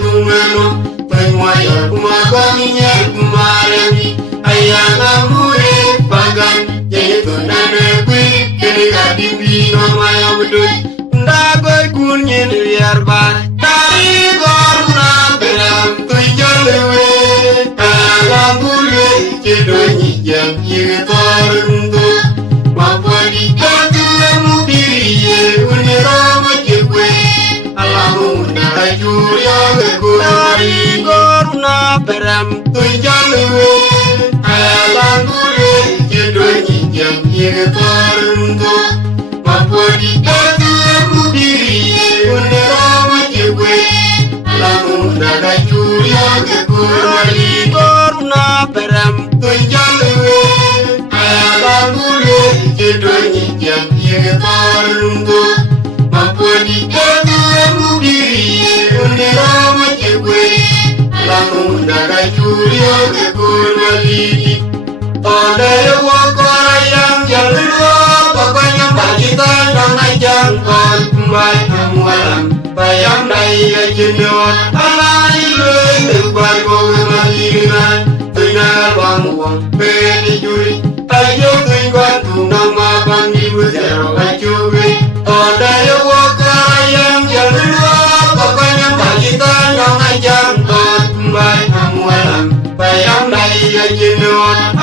Tungano, Penguaya Kumagaminya Kumarani, Ayana Mure, Pagan, Jayatuna Kui, Kenigadi Pino Maya Budui, Ndagoy Kunyin Yarba, Tari Gorna Beram, Tuyalewe, Alambule, Chedoni Jam, Yigatorundu, Mapodi Tatu Mubiri, Unirama Jekwe, Alamuna Julia, Tari Gorna Beram, Tuyalewe, Alambule, Chedoni Jam, Yigatorundu, Mapodi Tatu Mubiri, Unirama Jekwe, Alamuna Julia, Tari Gorna Beram, Tuyalewe, Alambule, Chedoni Jam, Yigatorundu, Mapodi Tatu Mubiri, Unirama Jekwe, Alamuna Julia, Tari Todaya wakora yang jalur pokoknya kita dong ajang kon kumbai amualam bayam daya jendot alai le buat kau maliran tinggal wang beli juri ayo tinggal tunang makan di bujaro acuwe todaya wakora yang jalur pokoknya kita dong ajang kon kumbai amualam bayam daya jendot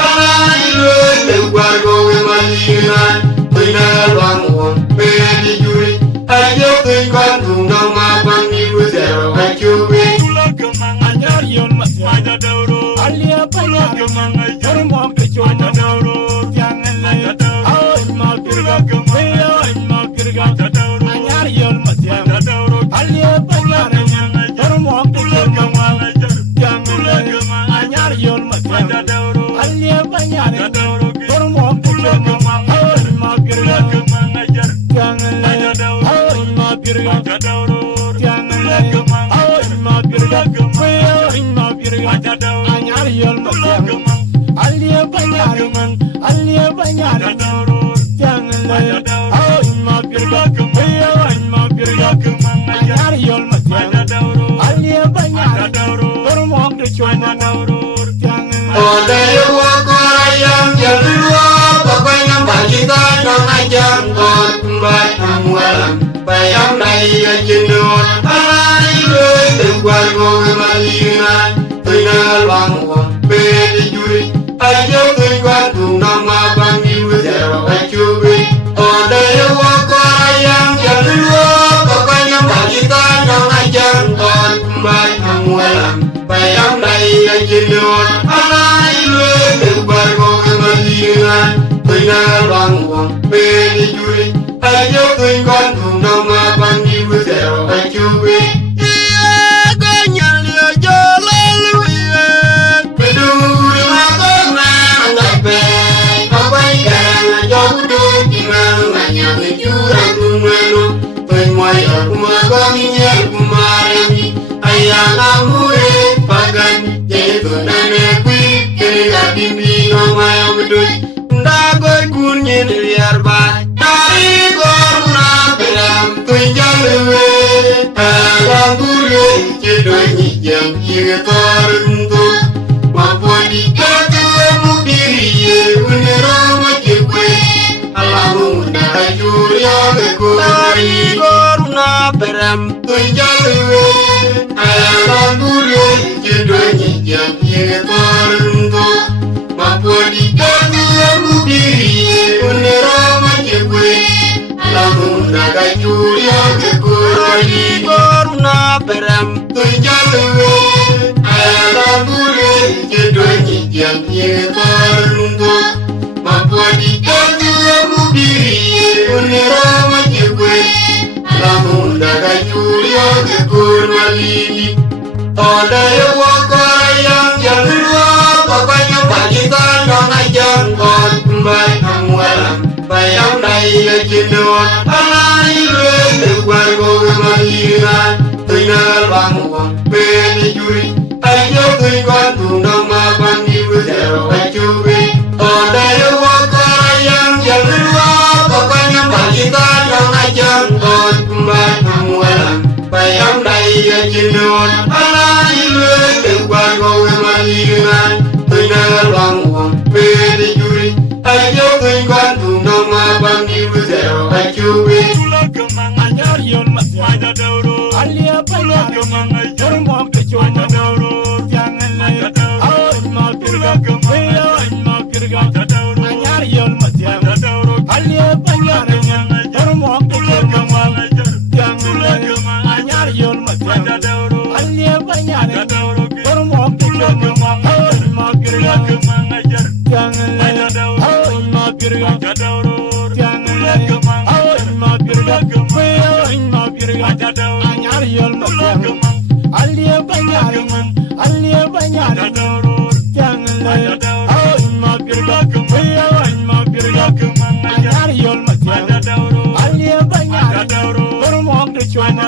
bayam daya jendot alai le tengkuar kau maliran tinggal wang beli juri ayo tengkuar tunang mabang di bujaro acuwe odaya wakora yang jalur pokoknya kita dong ajang kon kumbai amualam bayam daya jendot alai le tengkuar kau maliran tinggal wang beli juri ayo tengkuar tunang mabang di bujaro acuwe Ndagoy kunyin yarba tari gorna beram tuyalewe alambule chedoni jam yigatorundu mapodi tatu mubiri unirama jekwe alamuna julia tari gorna beram tuyalewe alambule chedoni jam yigatorundu mapodi tatu mubiri unirama jekwe alamuna julia tari gorna beram tuyalewe alambule chedoni jam yigatorundu mapodi tatu mubiri unirama jekwe alamuna julia tari todaya wakora yang jalur pokoknya kita dong ajang kon kumbai amualam bayam daya jendot alai le tengkuar kau maliran tinggal wang beli juri ayo tengkuar tunang mabang di bujaro acuwe todaya wakora yang jalur pokoknya kita dong ajang kon kumbai amualam bayam daya jendot ala ilwe te kwargo malina tuina lwango pedi juri ayo tuin kwantu no ma bangi wuzero achuwi Anyar yon masya Alia panya Kurma kechoma Jangan lay Awan ma kirga Awan ma kirga Anyar yon masya Alia panya Kurma kechoma Jangan lay Anyar yon masya Alia panya Kurma kechoma Awan ma kirga Jangan lay Awan ma kirga Jangan lay Awan ma kirga Anyar yol masya Alia banyar Alia banyar Jangan lay Awan ma kirga Awan ma kirga Anyar yol masya Alia banyar Kurma kechoma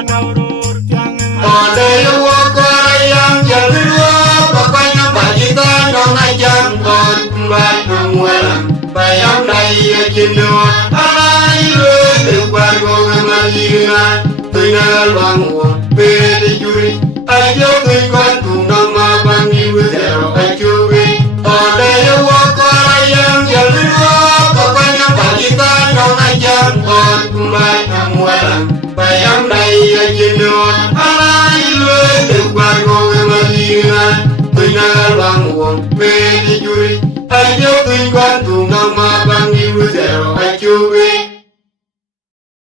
Jangan lay Ode luwa korayang jalurwa Papanya pajita dong ajang Kon kumbat nungwalang Bayang daya jinduwa ala ilwe te kwargo malina tuina lwango pedi juri ayo tuin kwantu nama bangi wuzero achuwi ode luwa korayang jalurwa Papanya pajita dong ajang Kon kumbat nungwalang Bayang daya jinduwa ala ilwe te kwargo malina tuina lwango pedi juri ayo tuin kwantu nama bangi wuzero achuwi